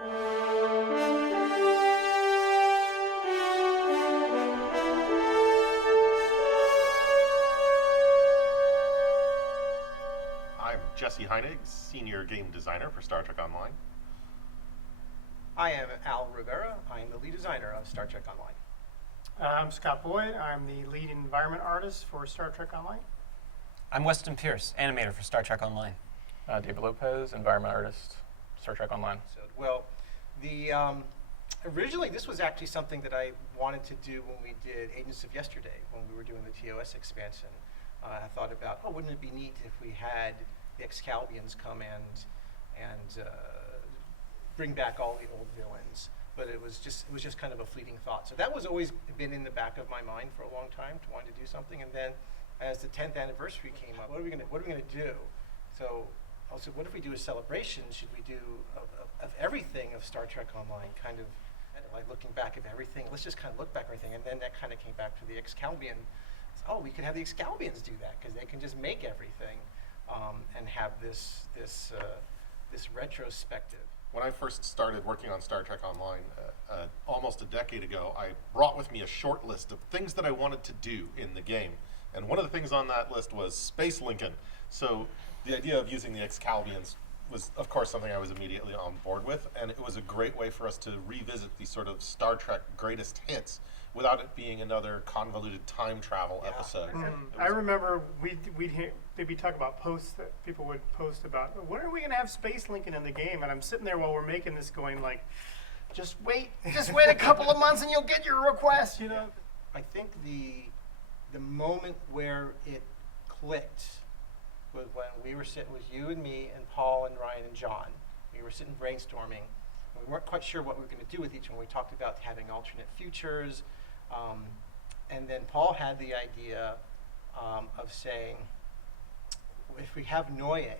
I'm Jesse Heinig, Senior Game Designer for Star Trek Online. I am Al Rivera. I am the lead designer of Star Trek Online. I'm Scot Boyd. I'm the lead environment artist for Star Trek Online. I'm Weston Pierce, animator for Star Trek Online. David Lopez, Environment Artist, Star Trek Online. So, well, originally this was actually something that I wanted to do when we did Agents of Yesterday, when we were doing the TOS expansion. I thought about, wouldn't it be neat if we had the Excalbians come and bring back all the old villains? But it was just kind of a fleeting thought. So that was always been in the back of my mind for a long time, to want to do something. And then, as the 10th anniversary came up, what are we gonna do? So also, what if we do a celebration? Should we do of everything of Star Trek Online? Kind of like looking back at everything. Let's just kind of look back at everything. And then that kind of came back to the Excalbian. Oh, we could have the Excalbians do that because they can just make everything and have this retrospective. When I first started working on Star Trek Online almost a decade ago, I brought with me a short list of things that I wanted to do in the game. And one of the things on that list was Space Lincoln. So the idea of using the Excalbians was, of course, something I was immediately on board with. And it was a great way for us to revisit these sort of Star Trek greatest hits without it being another convoluted time travel episode. I remember they'd be talking about posts that people would post about, when are we going to have Space Lincoln in the game? And I'm sitting there while we're making this going like, just wait a couple of months and you'll get your request, you know? I think the moment where it clicked was when we were sitting with you and me and Paul and Ryan and John. We were sitting brainstorming. We weren't quite sure what we were going to do with each one. We talked about having alternate futures. And then Paul had the idea of saying, if we have Noye,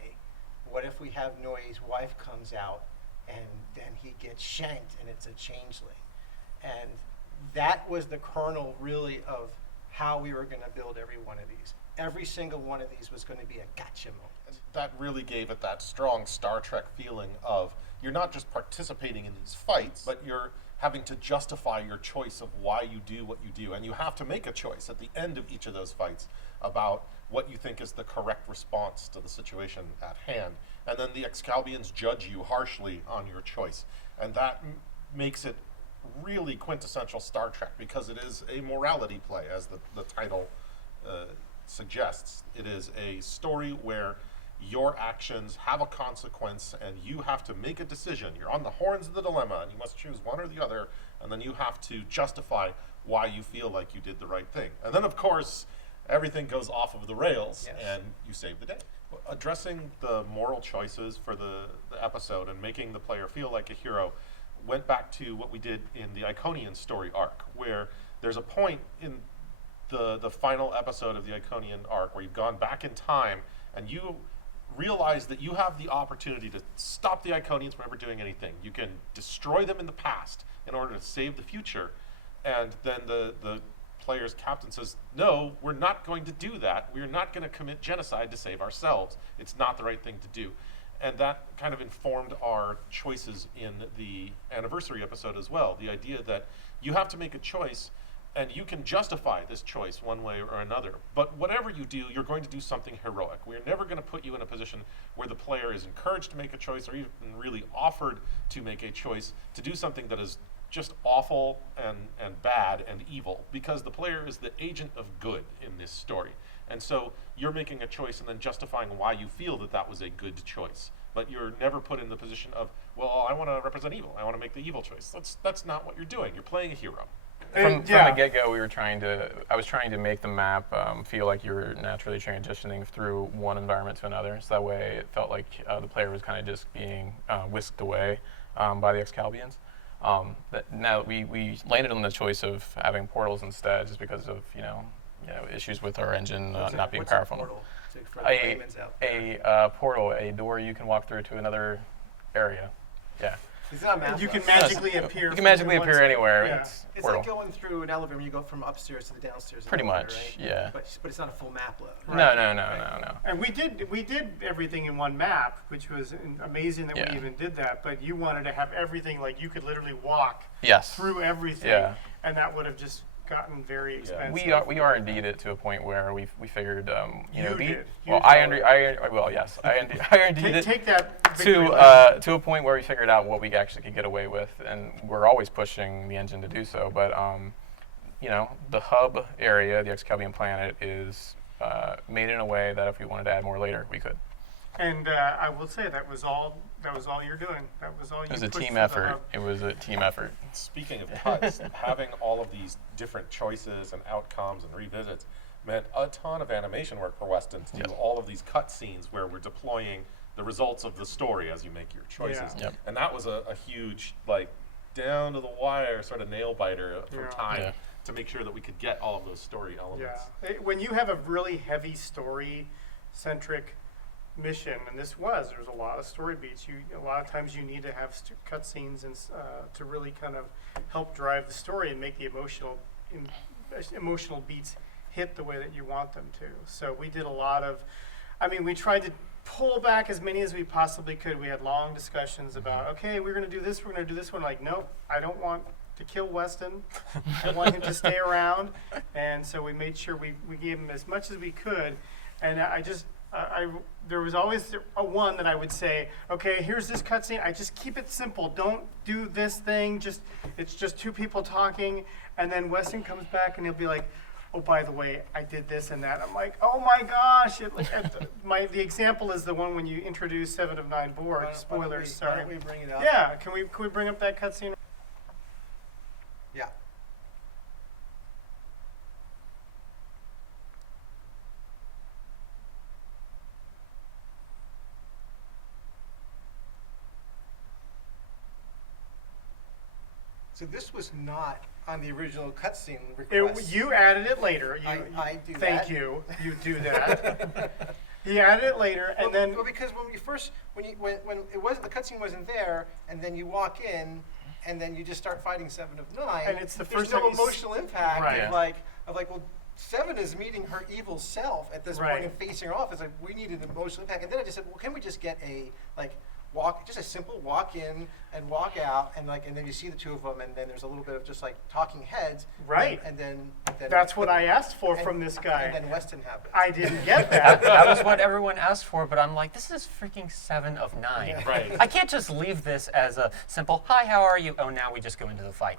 what if we have Noye's wife comes out and then he gets shanked and it's a changeling? And that was the kernel really of how we were going to build every one of these. Every single one of these was going to be a gotcha moment. And that really gave it that strong Star Trek feeling of you're not just participating in these fights, but you're having to justify your choice of why you do what you do. And you have to make a choice at the end of each of those fights about what you think is the correct response to the situation at hand. And then the Excalbians judge you harshly on your choice. And that makes it really quintessential Star Trek because it is a morality play, as the title suggests. It is a story where your actions have a consequence and you have to make a decision. You're on the horns of the dilemma and you must choose one or the other, and then you have to justify why you feel like you did the right thing. And then, of course, everything goes off of the rails and you save the day. Addressing the moral choices for the episode and making the player feel like a hero went back to what we did in the Iconian story arc, where there's a point in the final episode of the Iconian arc where you've gone back in time and you realize that you have the opportunity to stop the Iconians from ever doing anything. You can destroy them in the past in order to save the future. And then the player's captain says, no, we're not going to do that. We're not going to commit genocide to save ourselves. It's not the right thing to do. And that kind of informed our choices in the anniversary episode as well. The idea that you have to make a choice and you can justify this choice one way or another. But whatever you do, you're going to do something heroic. We're never going to put you in a position where the player is encouraged to make a choice or even really offered to make a choice to do something that is just awful and bad and evil, because the player is the agent of good in this story. And so you're making a choice and then justifying why you feel that that was a good choice. But you're never put in the position of, well, I want to represent evil. I want to make the evil choice. That's not what you're doing. You're playing a hero. From the get-go, I was trying to make the map feel like you were naturally transitioning through one environment to another. So that way it felt like the player was kind of just being whisked away by the Excalbians. Now we landed on the choice of having portals instead, just because of issues with our engine not being powerful. A portal, a door you can walk through to another area. Yeah. It's not map. You can though. magically appear. You can magically from one appear side. anywhere. Yeah. It's portal. like going through an elevator when you go from upstairs to the downstairs. Pretty elevator, much, right? yeah. But it's not a full map load. No, no, no, no, no. And we did everything in one map, which was amazing that Yeah. we even did that. But you wanted to have everything, like you could literally walk Yes. through everything, Yeah. and that would have just gotten very expensive. We are indeed it to a point where we figured you know You did. You well did. well yes I indeed it Take that victory to a point where we figured out what we actually could get away with, and we're always pushing the engine to do so. But you know, the hub area, the Excalibur planet, is made in a way that if we wanted to add more later, we could. And I will say that was all you're doing. That was all you. It was a pushed team for the effort. hub. It was a team effort. Speaking of cuts, having all of these different choices and outcomes and revisits meant a ton of animation work for Weston to do Yes. all of these cut scenes where we're deploying the results of the story as you make your choices. Yeah. Yep. And that was a huge, like, down to the wire sort of nail biter for Yeah. time Yeah. to make sure that we could get all of those story elements. Yeah. When you have a really heavy story-centric mission, and there's a lot of story beats. A lot of times you need to have cutscenes and to really kind of help drive the story and make the emotional beats hit the way that you want them to. So we did a lot of, we tried to pull back as many as we possibly could. We had long discussions about, okay, we're going to do this, we're going to do this one. Like, nope, I don't want to kill Weston. I want him to stay around. And so we made sure we gave him as much as we could. And there was always a one that I would say, okay, here's this cutscene. I just keep it simple. Don't do this thing. It's just two people talking. And then Weston comes back and he'll be like, oh, by the way, I did this and that. I'm like, oh my gosh. The example is the one when you introduce 7 of 9 Borg. Spoilers, Why sorry. don't we bring it up? Yeah, can we bring up that cutscene? Yeah. So this was not on the original cutscene request. You added it later. I do Thank that. you. You do that. He added it later, and then because when it wasn't, the cutscene wasn't there, and then you walk in, and then you just start fighting 7 of 9. And it's the there's first no time you emotional impact Right. of like, well, 7 is meeting her evil self at this Right. point and facing her off. It's like we need an emotional impact, and then I just said, well, can we just get a just a simple walk in and walk out, and then you see the two of them, and then there's a little bit of just like talking heads, Right. And then that's what I asked for from this guy. And then Weston happens. I didn't get that. That was what everyone asked for, but I'm like, this is freaking 7 of 9. Yeah. Right. I can't just leave this as a simple, hi, how are you? Oh, now we just go into the fight.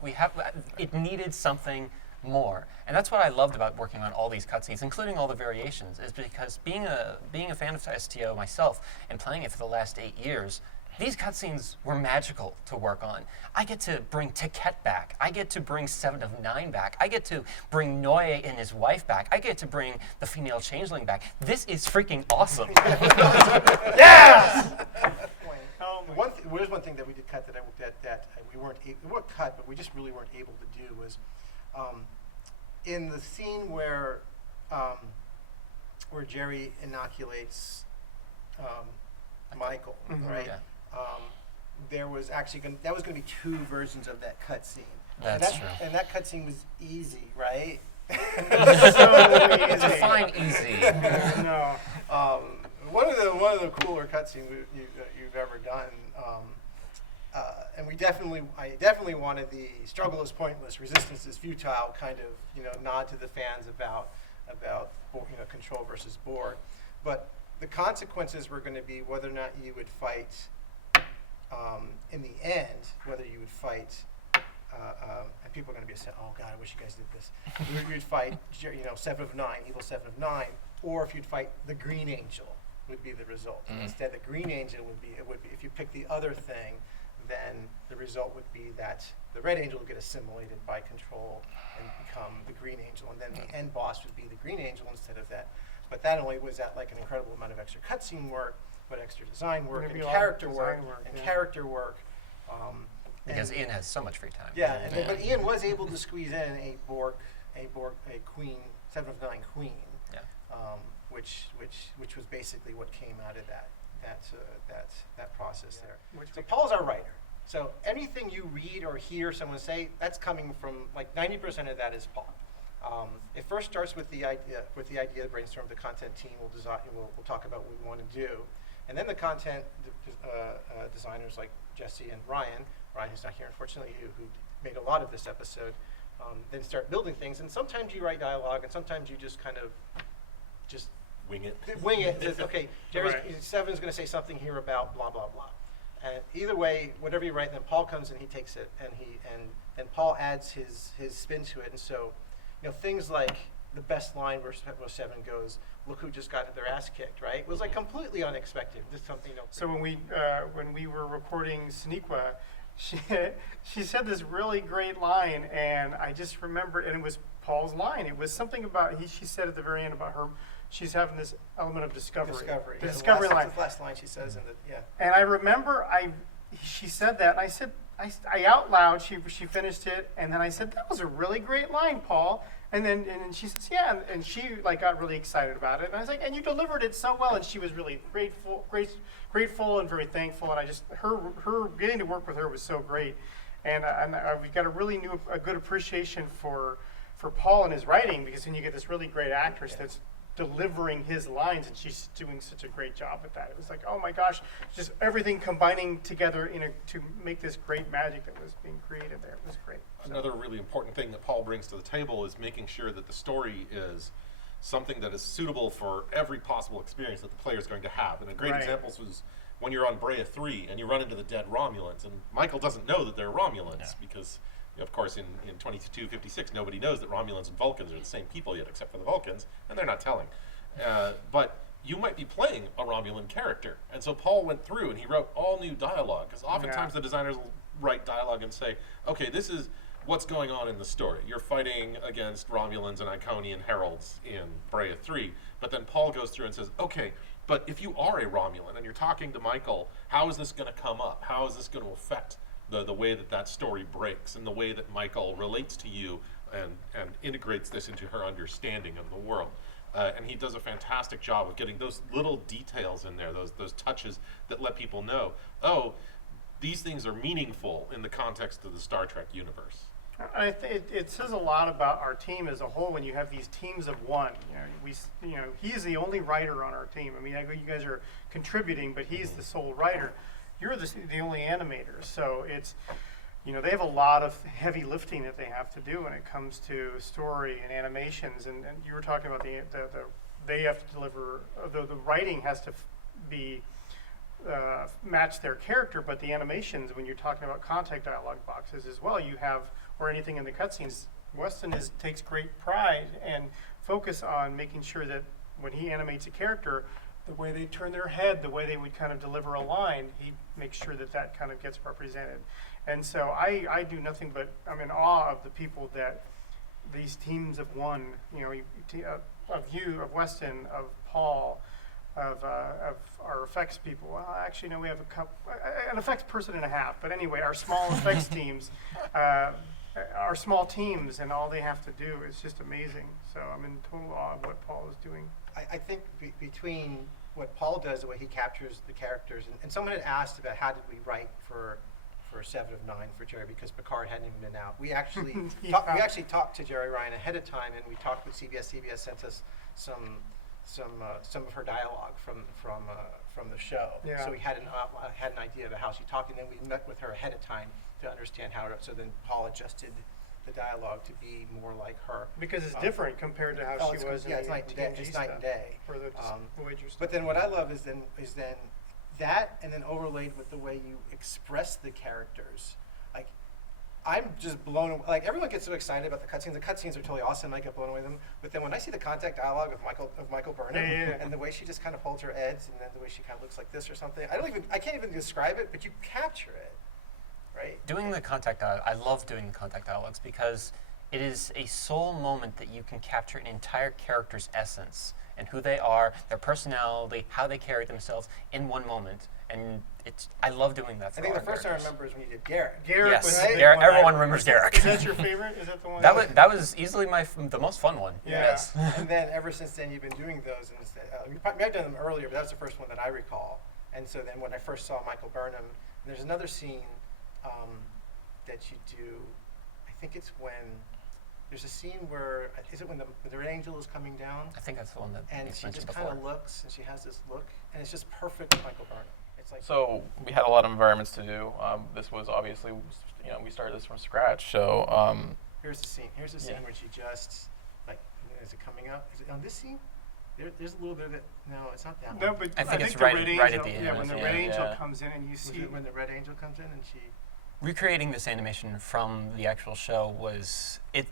It needed something more. And that's what I loved about working on all these cutscenes, including all the variations, is because being a fan of STO myself and playing it for the last 8 years, these cutscenes were magical to work on. I get to bring Ticket back. I get to bring 7 of 9 back. I get to bring Noye and his wife back. I get to bring the female changeling back. This is freaking awesome. Yes! Oh my There's one thing that we did cut that we weren't cut, but we just really weren't able to do was in the scene where Jerry inoculates Michael, Mhm. right? Yeah. There was actually that was going to be 2 versions of that cutscene. That's true. And that cutscene was easy, right? So easy. Define easy. No. One of the cooler cutscenes you've ever done, and I definitely wanted the struggle is pointless, resistance is futile kind of nod to the fans about control versus Borg, but the consequences were going to be whether or not you would fight. In the end, whether you would fight, and people are going to be saying, "Oh God, I wish you guys did this." You'd fight, 7 of 9, evil 7 of 9, or if you'd fight the Green Angel, would be the result. Mm. Instead, the Green Angel would be if you pick the other thing, then the result would be that the Red Angel would get assimilated by control and become the Green Angel, and then the end boss would be the Green Angel instead of that. But that only was at like an incredible amount of extra cutscene work, but extra design work There'd and be a lot of character work design work, and yeah. character work. Because and- Ian has so much free time. yeah, but Ian was able to squeeze in a queen, 7 of 9 queen, Yeah. which was basically what came out of that process there. Which So Paul's our writer. So anything you read or hear someone say, that's coming from, like 90% of that is Paul. It first starts with the idea to brainstorm. The content team will design. We'll talk about what we want to do, and then the content designers like Jesse and Ryan, who's not here unfortunately, who made a lot of this episode, then start building things. And sometimes you write dialogue, and sometimes you just kind of just Wing it. Wing it. Says, okay, Seven's going to say something here about blah blah blah. And either way, whatever you write, then Paul comes and he takes it, and then Paul adds his spin to it. And so, things like the best line where Seven goes, "Look who just got their ass kicked," right? It was like completely unexpected. Just something. So when we were recording Sneakwa, she said this really great line, and I just remember, and it was Paul's line. It was something about she said at the very end about her. She's having this element of discovery. The discovery line. That's the last line she says, yeah. And I remember she said that, and I said, I out loud, she finished it, and then I said, that was a really great line, Paul. And then she says, yeah, and she got really excited about it. And I was like, and you delivered it so well, and she was really grateful and very thankful. And I just, her getting to work with her was so great. And we got a good appreciation for Paul and his writing, because then you get this really great actress that's delivering his lines, and she's doing such a great job at that. It was like, oh my gosh, just everything combining together to make this great magic that was being created there. It was great. Another really important thing that Paul brings to the table is making sure that the story is something that is suitable for every possible experience that the player is going to have. And a great example was when you're on Brea 3 and you run into the dead Romulans, and Michael doesn't know that they're Romulans because, of course, in 2256, nobody knows that Romulans and Vulcans are the same people yet, except for the Vulcans, and they're not telling. But you might be playing a Romulan character. And so Paul went through and he wrote all new dialogue, because oftentimes the designers will write dialogue and say, okay, this is what's going on in the story. You're fighting against Romulans and Iconian heralds in Brea 3. But then Paul goes through and says, okay, but if you are a Romulan and you're talking to Michael, how is this going to come up? How is this going to affect the way that story breaks, and the way that Michael relates to you and integrates this into her understanding of the world? And he does a fantastic job of getting those little details in there, those touches that let people know, oh, these things are meaningful in the context of the Star Trek universe. It says a lot about our team as a whole when you have these teams of one. He's the only writer on our team. I mean, I know you guys are contributing, but he's the sole writer. You're the only animator, so it's, they have a lot of heavy lifting that they have to do when it comes to story and animations. And you were talking about they have to deliver, the writing has to be match their character, but the animations, when you're talking about contact dialogue boxes as well, you have, or anything in the cutscenes, Weston takes great pride and focus on making sure that when he animates a character, the way they turn their head, the way they would kind of deliver a line, he makes sure that kind of gets represented. And so I do nothing but, I'm in awe of the people that these teams of one, of you, of Weston, of Paul, of our effects people. Well, actually, no, we have an effects person and a half. But anyway, our small effects teams, our small teams, and all they have to do is just amazing. So I'm in total awe of what Paul is doing. I think between what Paul does, the way he captures the characters, and someone had asked about how did we write for 7 of 9 for Jerry, because Picard hadn't even been out. We actually talked to Jerry Ryan ahead of time, and we talked with CBS. CBS sent us some of her dialogue from the show. Yeah. So we had an idea about how she talked, and then we met with her ahead of time to understand how. So then Paul adjusted the dialogue to be more like her, because it's different compared to how she was. Yeah, it's night and day. For the Voyager stuff. But then what I love is then that, and then overlaid with the way you express the characters. Like, I'm just blown away. Like, everyone gets so excited about the cutscenes. The cutscenes are totally awesome. I get blown away with them. But then when I see the contact dialogue of Michael Burnham, and the way she just kind of holds her heads, and then the way she kind of looks like this or something, I can't even describe it, but you capture it, right? Doing the contact dialogue, I love doing the contact dialogues because it is a sole moment that you can capture an entire character's essence and who they are, their personality, how they carry themselves in one moment. And I love doing that for I think the first time I remember is when you did Garrick. Garrick, yes, right? everyone remembers Garrick. Is that your favorite? Is that the one? That was easily the most fun one. Yeah. Yes. And then ever since then, you've been doing those. And you probably have done them earlier, but that was the first one that I recall. And so then when I first saw Michael Burnham, there's another scene that you do. I think it's when there's a scene where is it when the red angel is coming down I think that's the one that and you she mentioned just kind before. of looks and she has this look and it's just perfect for Michael Burnham. It's like So we had a lot of environments to do. This was obviously, we started this from scratch. So here's the scene. Here's the scene Yeah. where she just like is it coming up? Is it on this scene? There's a little bit of it. No, it's not that No, one. but I think it's the right- red right angel, at the end, Yeah, when the yeah. red angel Yeah. comes in and you Was see. it when the red angel comes in and she? Recreating this animation from the actual show was it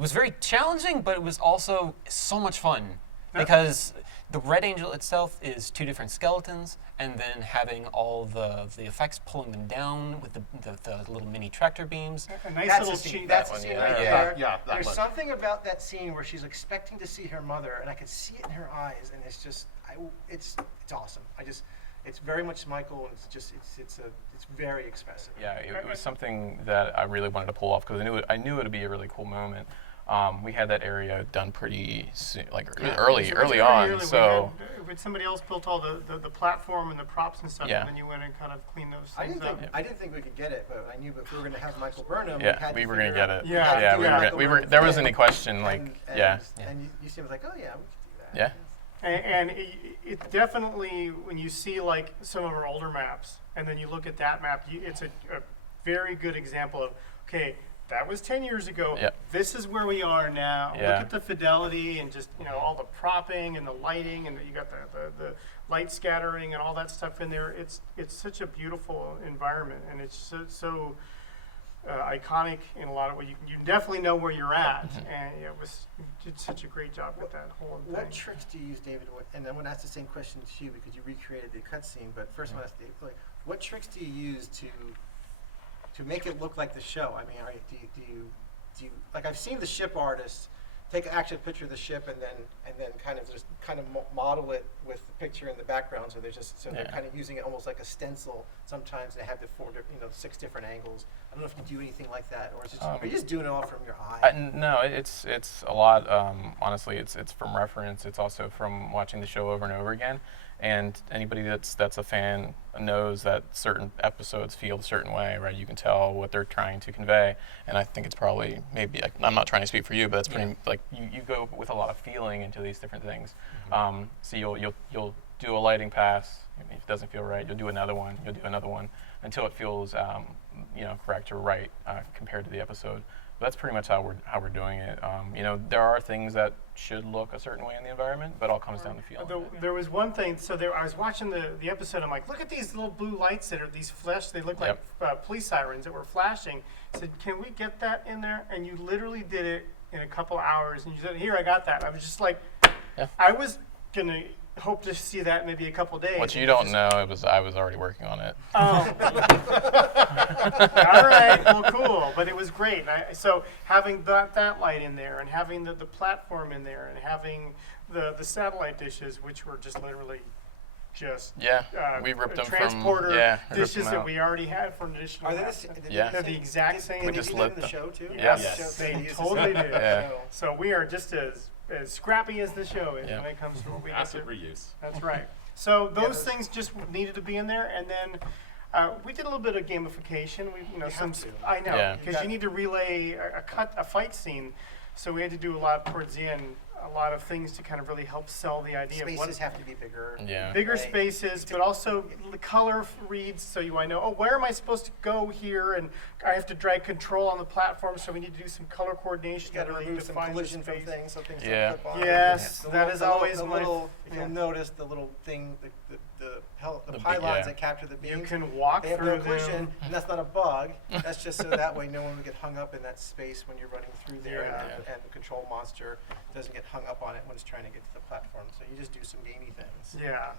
was very challenging, but it was also so much fun Yeah. because the Red Angel itself is 2 different skeletons, and then having all the effects pulling them down with the little mini tractor beams. A nice That's little the scene. cheat. That's That the scene one, right yeah. there. Yeah, that There's one. something about that scene where she's expecting to see her mother, and I could see it in her eyes, and it's just, it's awesome. It's very much Michael, and it's very expressive. yeah, it was something that I really wanted to pull off because I knew it would be a really cool moment. We had that area done pretty soon, like early It's on. pretty early. So when somebody else built all the platform and the props and stuff, Yeah. and then you went and kind of cleaned those I things didn't up. think we could get it, but I knew if we were going to have Michael Burnham, yeah, we were gonna get it. Yeah, we had to yeah, do we it were. Michael We were. Burnham's There wasn't thing. any question. Like, yeah. And you seemed like, oh yeah, we could do that. Yeah. And it definitely, when you see like some of our older maps, and then you look at that map, it's a very good example of, okay, that was 10 years ago. Yep. This is where we are now. Yeah. Look at the fidelity and just all the propping and the lighting, and you got the light scattering and all that stuff in there. It's such a beautiful environment, and it's so iconic in a lot of ways. You definitely know where you're at, and you did such a great job with that whole thing. What tricks do you use, David? And I'm going to ask the same question to you because you recreated the cutscene. But first, I want to ask David, like, what tricks do you use to make it look like the show? I mean, do you like I've seen the ship artists take an actual picture of the ship and then kind of model it with the picture in the background. So they're Yeah. kind of using it almost like a stencil. Sometimes they have the 6 different angles. I don't know if you do anything like that, or is it are you just doing it all from your eye? No, it's a lot. Honestly, it's from reference. It's also from watching the show over and over again. And anybody that's a fan knows that certain episodes feel a certain way, right? You can tell what they're trying to convey, and I think it's probably maybe I'm not trying to speak for you, but that's pretty like you go with a lot of feeling into these different things. So you'll do a lighting pass. If it doesn't feel right, you'll do another one. You'll do another one until it feels correct or right compared to the episode. But that's pretty much how we're doing it. There are things that should look a certain way in the environment, but it all comes down to feeling. There was one thing. So I was watching the episode. I'm like, look at these little blue lights that are these flash. They look like police sirens that were flashing. I said, can we get that in there? And you literally did it in a couple hours. And you said, here, I got that. I was just like, I was gonna hope to see that maybe a couple days. What you don't know, I was already working on it. Oh. All right. Well, cool. But it was great. So having that light in there, and having the platform in there, and having the satellite dishes, which were just literally just we ripped them transporter from dishes that we already had from additional. Are they maps. the They're the exact same. We Did just you do lit it in the them. show too? Yes. They totally did. Yeah. So we are just as scrappy as the show is Yeah. when it comes to what we Asset do. reuse. That's right. So those things just needed to be in there, and then we did a little bit of gamification. We, You some have to. I know Yeah. because you need to relay a fight scene. So we had to do a lot towards the end, a lot of things to kind of really help sell the idea of what Spaces have to be bigger. Yeah. bigger Right. spaces, but also the color reads, so I know, where am I supposed to go here? And I have to drag control on the platform, so we need to do some color coordination You got to really remove some define the collision from space. things, so things Yeah. don't clip on. Yes, The that little- is the always the my little. f- If yeah. you'll notice the little thing, the The pylons yeah. that capture the You beams. can walk They have through no cushion, them. and that's not a bug. That's just so that way no one will get hung up in that space when you're running through there, and the control monster doesn't get hung up on it when it's trying to get to the platform. So you just do some gamey things. Yeah,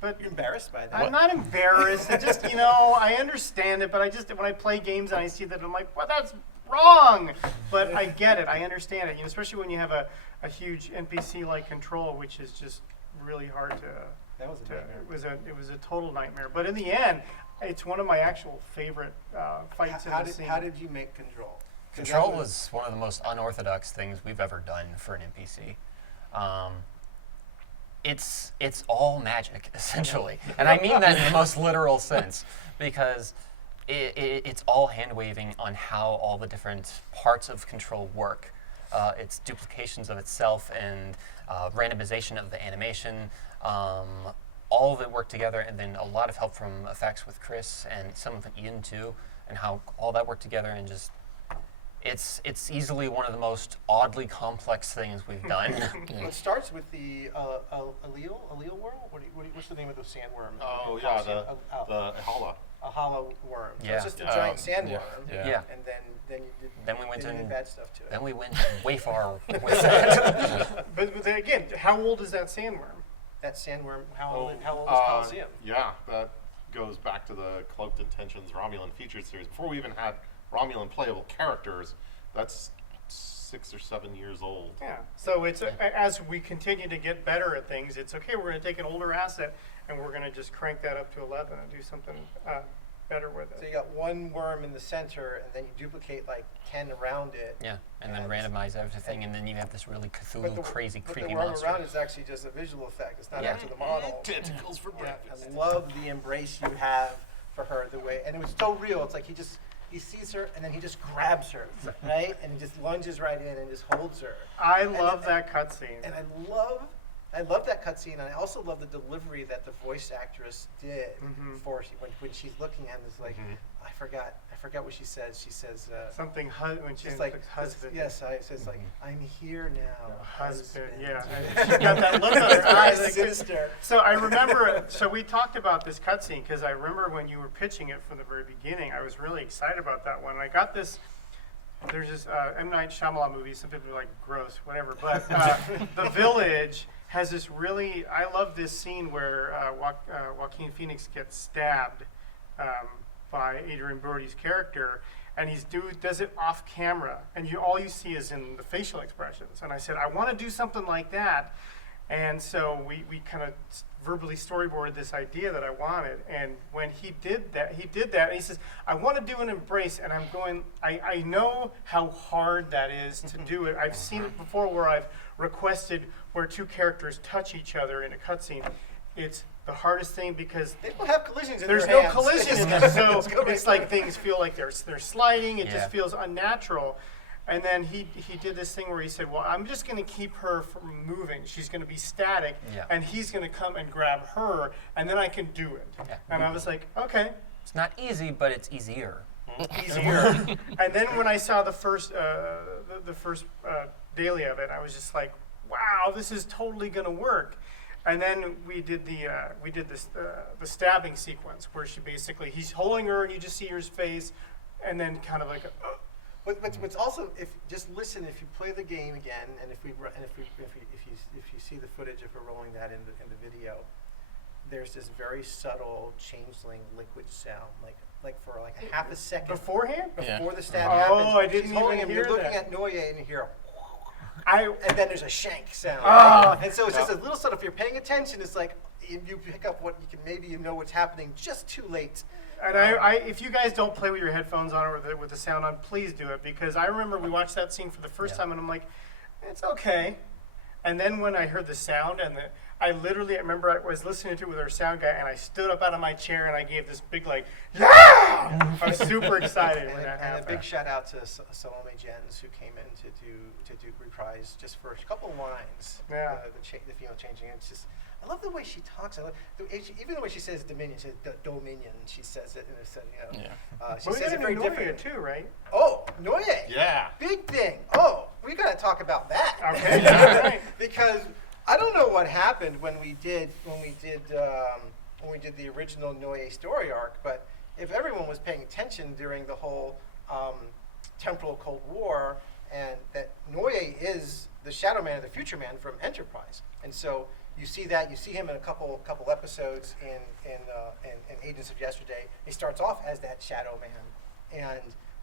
but You're embarrassed by that. I'm not embarrassed. I just, I understand it, but when I play games and I see that, I'm like, well, that's wrong. But I get it. I understand it. Especially when you have a huge NPC-like control, which is just really hard to. That was a nightmare. It was a total nightmare. But in the end, it's one of my actual favorite fights in the scene. How did you make control? 'Cause that Control was one of the most unorthodox things we've ever done for an NPC. It's all magic, essentially. And I mean that in the most literal sense, because it's all hand waving on how all the different parts of Control work. It's duplications of itself and randomization of the animation. All of it worked together, and then a lot of help from effects with Chris and some of Ian too, and how all that worked together, and just it's easily one of the most oddly complex things we've done. Well, it starts with the allele world. What's the name of the sandworm? Oh yeah, the Hala. A hollow worm. So Yeah. it's just a giant sandworm. Yeah. And then you did, Then we went then you in- did bad stuff to it. Then we went way far with that. But then again, how old is that sandworm? That sandworm. How old is Coliseum? Yeah, that goes back to the Cloaked Intentions Romulan featured series. Before we even had Romulan playable characters, that's 6 or 7 years old. Yeah. So it's as we continue to get better at things, it's okay. We're going to take an older asset and we're going to just crank that up to 11 and do something better with So it. you got one worm in the center, and then you duplicate like 10 around it. Yeah, and then And- randomize everything, and then you have this really Cthulhu, crazy, but creepy the worm monster. around is actually just a visual effect. It's not Yeah. actually the model. Tentacles for Yeah, breakfast. I love the embrace you have for her, the way, and it was so real. It's like he sees her and then he just grabs her, right? And he just lunges right in and just holds her. I love that cutscene. And I love that cutscene. And I also love the delivery that the voice actress did for when she's looking at him. It's like I forgot what she says. She says Something when she she's like husband. Yes, it says like I'm here now, Husband. Yeah. And she got that look on her eyes. Eyes like- sinister. So I remember, so we talked about this cutscene because I remember when you were pitching it from the very beginning, I was really excited about that one. I got this, there's this M. Night Shyamalan movie, some people are like, gross, whatever, but The Village has this really, I love this scene where Joaquin Phoenix gets stabbed by Adrian Brody's character, and does it off camera, and all you see is in the facial expressions. And I said, I want to do something like that. And so we kind of verbally storyboarded this idea that I wanted. And when he did that, and he says, I want to do an embrace. And I'm going, I know how hard that is to do it. I've seen it before where I've requested where two characters touch each other in a cutscene. It's the hardest thing because They don't have collisions in there's their no hands. collision in It's it. So just go right it's like through. things feel like they're sliding. It Yeah. just feels unnatural. And then he did this thing where he said, well, I'm just going to keep her from moving. She's going to be static. Yeah. And he's going to come and grab her, and then I can do it. Yeah. And I was like, okay, It's not easy, but it's easier. easier. And then when I saw the first daily of it, I was just like, wow, this is totally going to work. And then we did the stabbing sequence where he's holding her and you just see her face, and then kind of like, What's also, if you play the game again, and if you see the footage of her rolling that in the video, there's this very subtle changeling liquid sound, like for like a half a second beforehand. before the stab Oh, happens. I didn't She's holding even him. hear You're looking that. at Noye and you hear, I and then there's a shank sound. Ah. And so it's just a little subtle. If you're paying attention, it's like you pick up what you can. Maybe you know what's happening just too late. And if you guys don't play with your headphones on or with the sound on, please do it, because I remember we watched that scene for the first time and I'm like, it's okay. And then when I heard the sound I remember I was listening to it with our sound guy and I stood up out of my chair and I gave this big yeah! I was super excited when that And a happened. big shout out to Salome Jens, who came in to do reprise just for a couple lines. Yeah. The female changing. It's just, I love the way she talks. I love even the way she says Dominion. She says Dominion. She says it in a she Well, we says got it a very new different. too, right? Oh, Noye. Yeah. Big thing. Oh, we got to talk about that. Okay, all right. Because I don't know what happened when we did the original Noye story arc, but if everyone was paying attention during the whole temporal Cold War, and that Noye is the Shadow Man, the Future Man from Enterprise, and so you see him in a couple episodes in Agents of Yesterday. He starts off as that Shadow Man, and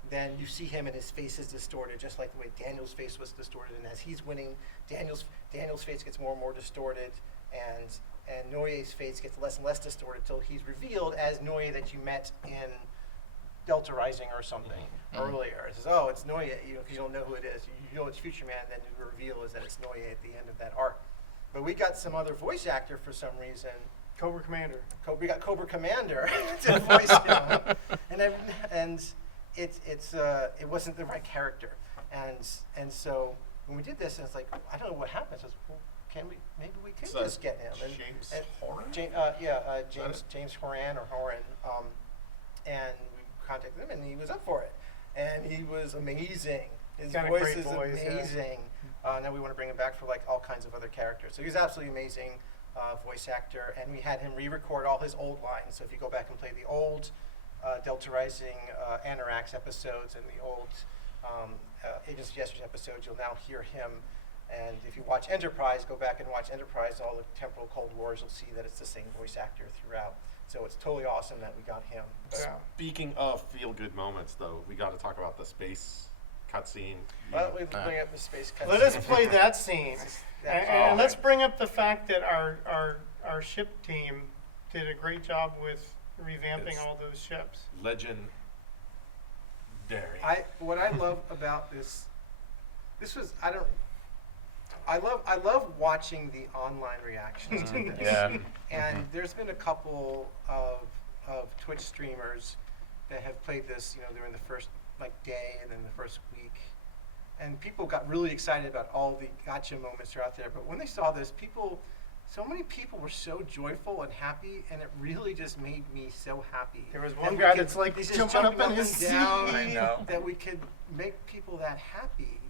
then you see him and his face is distorted, just like the way Daniel's face was distorted. And as he's winning, Daniel's face gets more and more distorted, and Noye's face gets less and less distorted till he's revealed as Noye that you met in Delta Rising or something earlier. It says, oh, it's Noye, because you don't know who it is. You know it's Future Man, then the reveal is that it's Noye at the end of that arc. But we got some other voice actor for some reason Cobra Commander. We got Cobra Commander to voice him, and it wasn't the right character, and so when we did this, and it's like, I don't know what happened. So I was, well, maybe we could So just get him. James Horan? James Horan or Horan, and we contacted him, and he was up for it, and he was amazing. His Got a voice great is voice, yeah. amazing. Now we want to bring him back for like all kinds of other characters. So he's absolutely amazing voice actor, and we had him re-record all his old lines. So if you go back and play the old Delta Rising Anorax episodes and the old Agents of Yesterday's episodes, you'll now hear him. And if you watch Enterprise, go back and watch Enterprise, all the temporal Cold Wars, you'll see that it's the same voice actor throughout. So it's totally awesome that we got him. Yeah. Speaking of feel-good moments, though, we got to talk about the space cutscene. Why don't we bring up the space cutscene? Let us play that scene. That's And let's bring up the fact that our ship team did a great job with revamping It's- all those ships. Legendary. What I love about this was, I love watching the online reactions to this. Yeah. And there's been a couple of Twitch streamers that have played this, during the first day and then the first week. And people got really excited about all the gotcha moments that are out there. But when they saw this, so many people were so joyful and happy, and it really just made me so happy. There was that one we guy could- that's like he's just jumping up jumping in his and down, seat. I know. that we could make people that happy.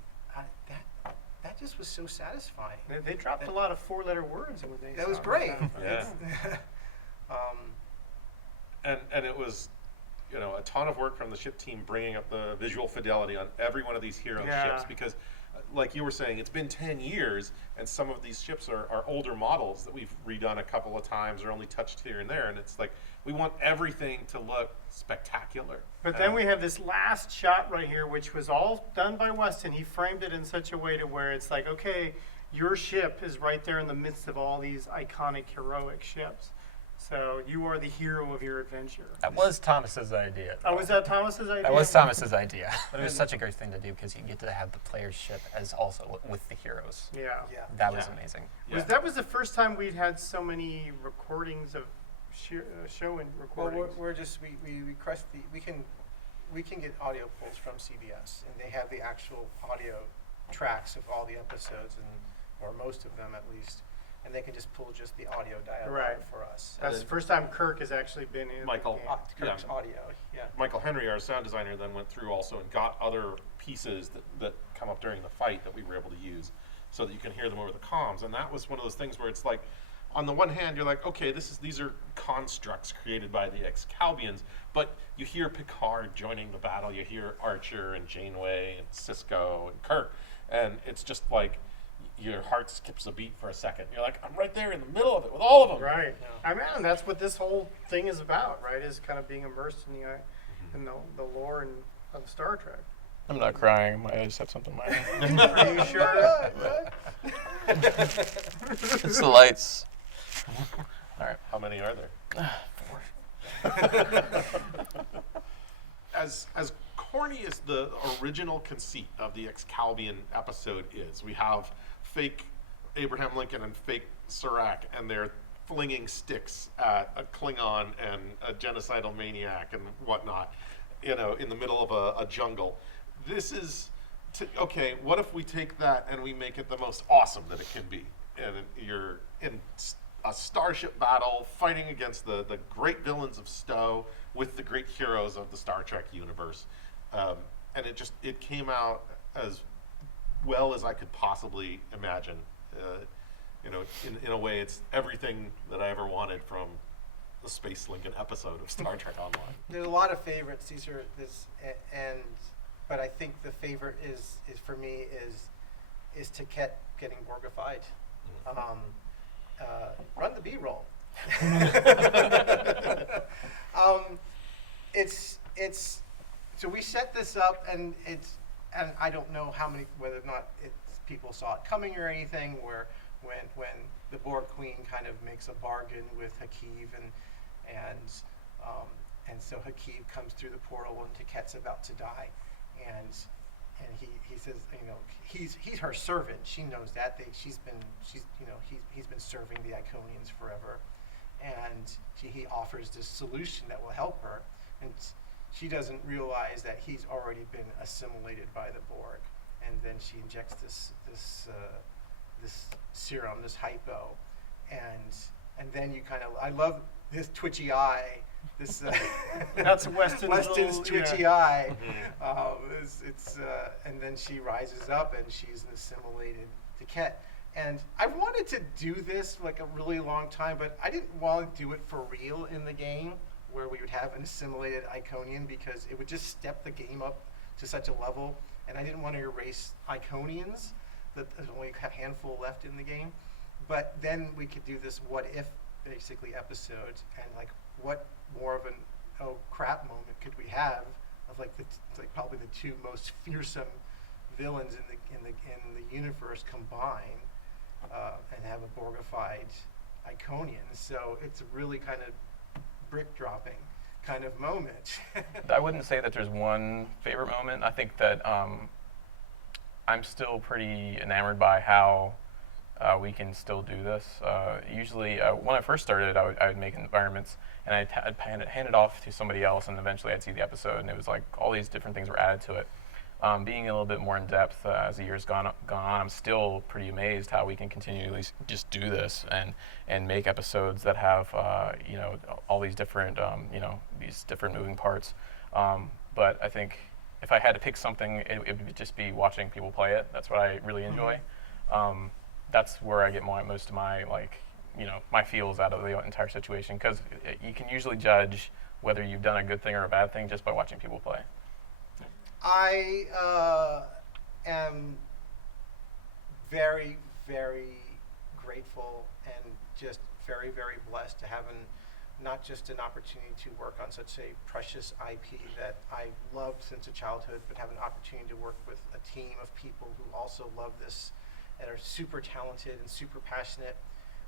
That just was so satisfying. They dropped a lot of four-letter words when they. That was saw great. that. Yeah. And it was, a ton of work from the ship team bringing up the visual fidelity on every one of these hero Yeah. ships, because like you were saying, it's been 10 years and some of these ships are older models that we've redone a couple of times or only touched here and there, and it's like we want everything to look spectacular. But then we have this last shot right here, which was all done by Weston. He framed it in such a way to where it's like, okay, your ship is right there in the midst of all these iconic heroic ships. So you are the hero of your adventure. That was Thomas's idea. Oh, was that Thomas's idea? That was Thomas's idea. But it was such a great thing to do because you get to have the player's ship as also with the heroes. Yeah. Yeah. That was Yeah. amazing. Yeah. That was the first time we'd had so many recordings of show and Well, recordings. we're just we request we can get audio pulls from CBS, and they have the actual audio tracks of all the episodes, or most of them at least, and they can just pull just the audio dialogue Right. for us. That's the first time Kirk has actually been in. Michael. the game. Kirk's Yeah. audio, yeah. Michael Henry, our sound designer, then went through also and got other pieces that come up during the fight that we were able to use so that you can hear them over the comms. And that was one of those things where it's like, on the one hand, you're like, okay, these are constructs created by the Excalbians, but you hear Picard joining the battle, you hear Archer and Janeway and Sisko and Kirk, and it's just like your heart skips a beat for a second. You're like, I'm right there in the middle of it with all of them. Right. I mean, that's what this whole thing is about, right? Is kind of being immersed in the lore and of Star Trek. I'm not crying. I just have something in my eye. Are you sure? It's the lights. All right. How many are there? As corny as the original conceit of the Excalbian episode is, we have fake Abraham Lincoln and fake Serac, and they're flinging sticks at a Klingon and a genocidal maniac and whatnot, in the middle of a jungle. This is, okay, what if we take that and we make it the most awesome that it can be? And you're in a starship battle fighting against the great villains of Stowe with the great heroes of the Star Trek universe. And it came out as well as I could possibly imagine. In a way, it's everything that I ever wanted from the Space Lincoln episode of Star Trek Online. There's a lot of favorites. But I think the favorite is for me is Taket getting Borgified. Run the B-roll. So we set this up, and I don't know whether or not people saw it coming or anything. Where when the Borg Queen kind of makes a bargain with Hakeev, and so Hakeev comes through the portal and Taket's about to die, and he says, he's her servant. She knows that he's been serving the Iconians forever, and he offers this solution that will help her, and she doesn't realize that he's already been assimilated by the Borg, and then she injects this serum, this hypo, and then you kind of, I love this twitchy eye, this That's Weston's Weston's little- twitchy yeah. eye, and then she rises up and she's an assimilated Taquette. And I wanted to do this for like a really long time, but I didn't want to do it for real in the game, where we would have an assimilated Iconian, because it would just step the game up to such a level, and I didn't want to erase Iconians. That there's only a handful left in the game, but then we could do this what if basically episodes, and like what more of an oh crap moment could we have of like like probably the two most fearsome villains in the universe combined, and have a Borgified Iconian. So it's a really kind of brick dropping kind of moment. I wouldn't say that there's one favorite moment. I think that I'm still pretty enamored by how we can still do this. Usually, when I first started, I would make environments, and I'd hand it off to somebody else, and eventually I'd see the episode, and it was like all these different things were added to it. Being a little bit more in depth as the years gone on, I'm still pretty amazed how we can continually just do this and make episodes that have all these different these different moving parts. But I think if I had to pick something, it would just be watching people play it. That's what I really enjoy. That's where I get most of my my feels out of the entire situation, because you can usually judge whether you've done a good thing or a bad thing just by watching people play. I am very, very grateful and just very, very blessed to have not just an opportunity to work on such a precious IP that I loved since a childhood, but have an opportunity to work with a team of people who also love this and are super talented and super passionate.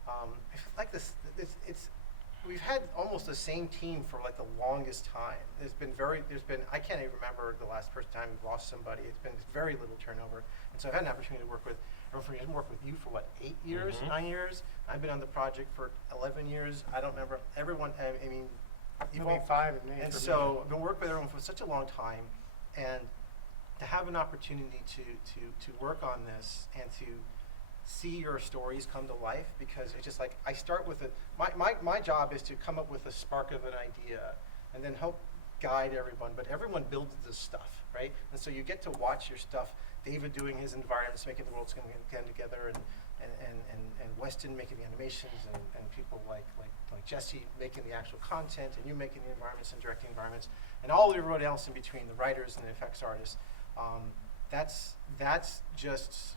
I feel like we've had almost the same team for like the longest time. I can't even remember the last time we've lost somebody. It's been very little turnover. And so I've had an opportunity to work with you for what, 8 years, 9 years? I've been on the project for 11 years. I don't remember everyone. I mean, It'll be 5 and 8 and for so me. I've been working with everyone for such a long time, and to have an opportunity to work on this and to see your stories come to life, because it's just like I start with my job is to come up with a spark of an idea and then help guide everyone, but everyone builds this stuff, right? And so you get to watch your stuff, David doing his environments, making the worlds come together, and Weston making the animations, and people like Jesse making the actual content, and you making the environments and directing environments, and all everyone else in between, the writers and the effects artists. That's just,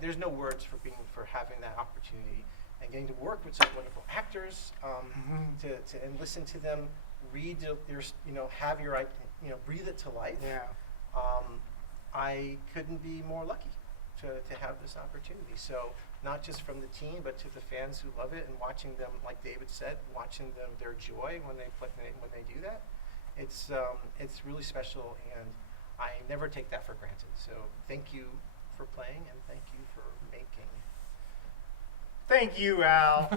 there's no words for having that opportunity and getting to work with such wonderful actors, and listen to them read have your breathe it to life. Yeah. I couldn't be more lucky to have this opportunity. So not just from the team, but to the fans who love it, and watching them, like David said, watching them their joy when they do that. It's really special, and I never take that for granted. So thank you for playing, and thank you for making. Thank you, Al.